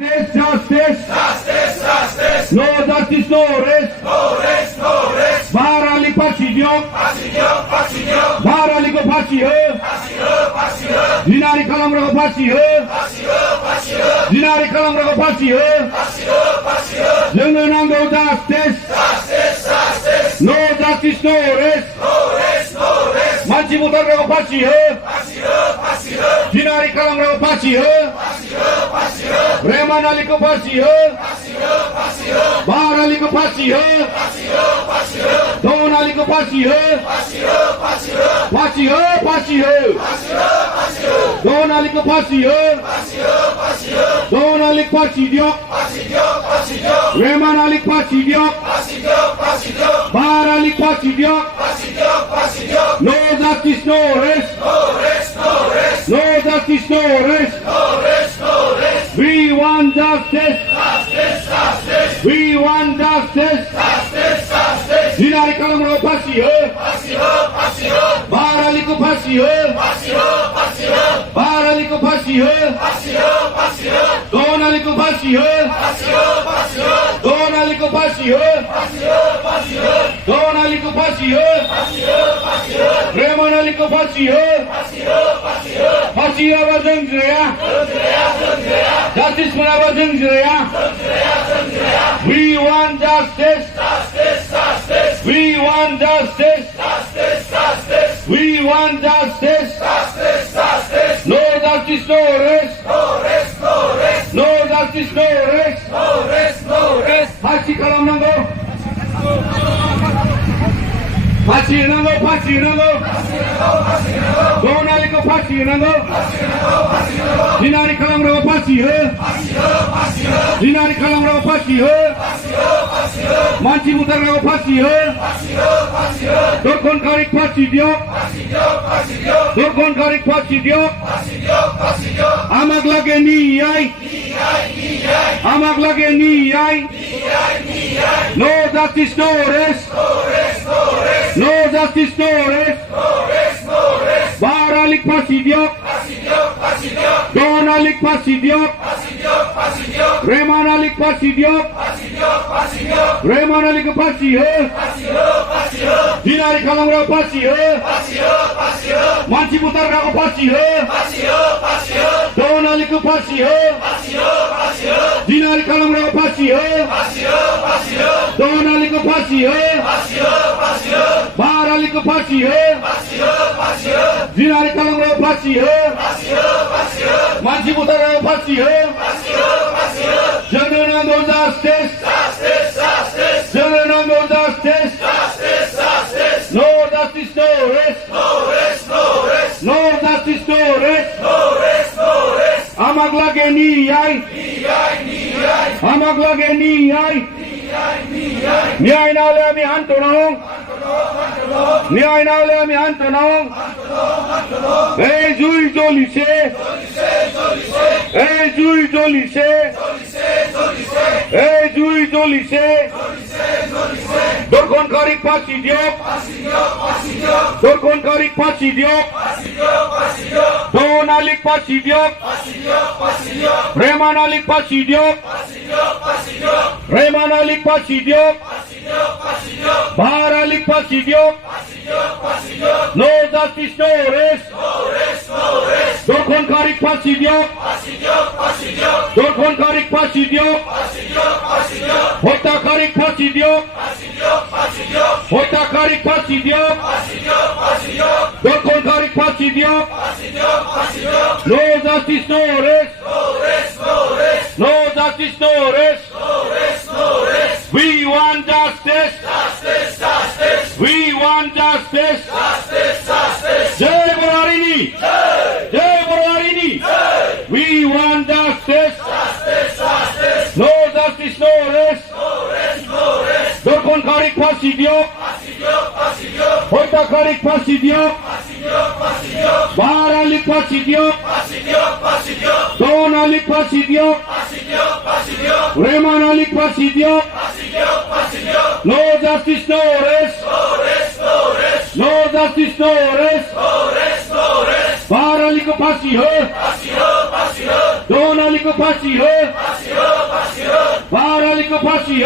Justice. No justice, no rest. Barali Pachidio. Barali ko Pachi ho. Dinari kalam rago Pachi ho. Dinari kalam rago Pachi ho. No justice. No justice, no rest. Manchi mutar rago Pachi ho. Dinari kalam rago Pachi ho. Reman Ali ko Pachi ho. Bahar Ali ko Pachi ho. Don Ali ko Pachi ho. Pachi ho. Don Ali ko Pachi ho. Don Ali Pachi diok. Reman Ali Pachi diok. Bahar Ali Pachi diok. No justice, no rest. No justice, no rest. We want justice. We want justice. Dinari kalam rago Pachi ho. Bahar Ali ko Pachi ho. Bahar Ali ko Pachi ho. Don Ali ko Pachi ho. Don Ali ko Pachi ho. Don Ali ko Pachi ho. Reman Ali ko Pachi ho. Pachi apa jengjaya? Justice apa jengjaya? We want justice. We want justice. We want justice. No justice, no rest. No justice, no rest. Pachi kalam nango. Pachi nango. Don Ali ko Pachi nango. Dinari kalam rago Pachi ho. Dinari kalam rago Pachi ho. Manchi mutar rago Pachi ho. Dorkon karik Pachi diok. Dorkon karik Pachi diok. Amak lage niyai. Amak lage niyai. No justice, no rest. No justice, no rest. Bahar Ali Pachi diok. Don Ali Pachi diok. Reman Ali Pachi diok. Reman Ali ko Pachi ho. Dinari kalam rago Pachi ho. Manchi mutar rago Pachi ho. Don Ali ko Pachi ho. Dinari kalam rago Pachi ho. Don Ali ko Pachi ho. Bahar Ali ko Pachi ho. Dinari kalam rago Pachi ho. Manchi mutar rago Pachi ho. Jangan justice. Jangan justice. No justice, no rest. No justice, no rest. Amak lage niyai. Amak lage niyai. Niyai na ole ami hantonong. Niyai na ole ami hantonong. Hey jui jolise. Hey jui jolise. Hey jui jolise. Dorkon karik Pachi diok. Dorkon karik Pachi diok. Don Ali Pachi diok. Reman Ali Pachi diok. Reman Ali Pachi diok. Bahar Ali Pachi diok. No justice, no rest. Dorkon karik Pachi diok. Dorkon karik Pachi diok. Hota karik Pachi diok. Hota karik Pachi diok. Dorkon karik Pachi diok. No justice, no rest. No justice, no rest. We want justice. We want justice. Jai Borarini. Jai Borarini. We want justice. No justice, no rest. Dorkon karik Pachi diok. Hota karik Pachi diok. Bahar Ali Pachi diok. Don Ali Pachi diok. Reman Ali Pachi diok. No justice, no rest. No justice, no rest. Bahar Ali ko Pachi ho. Don Ali ko Pachi ho. दोनालीको फाँसी हो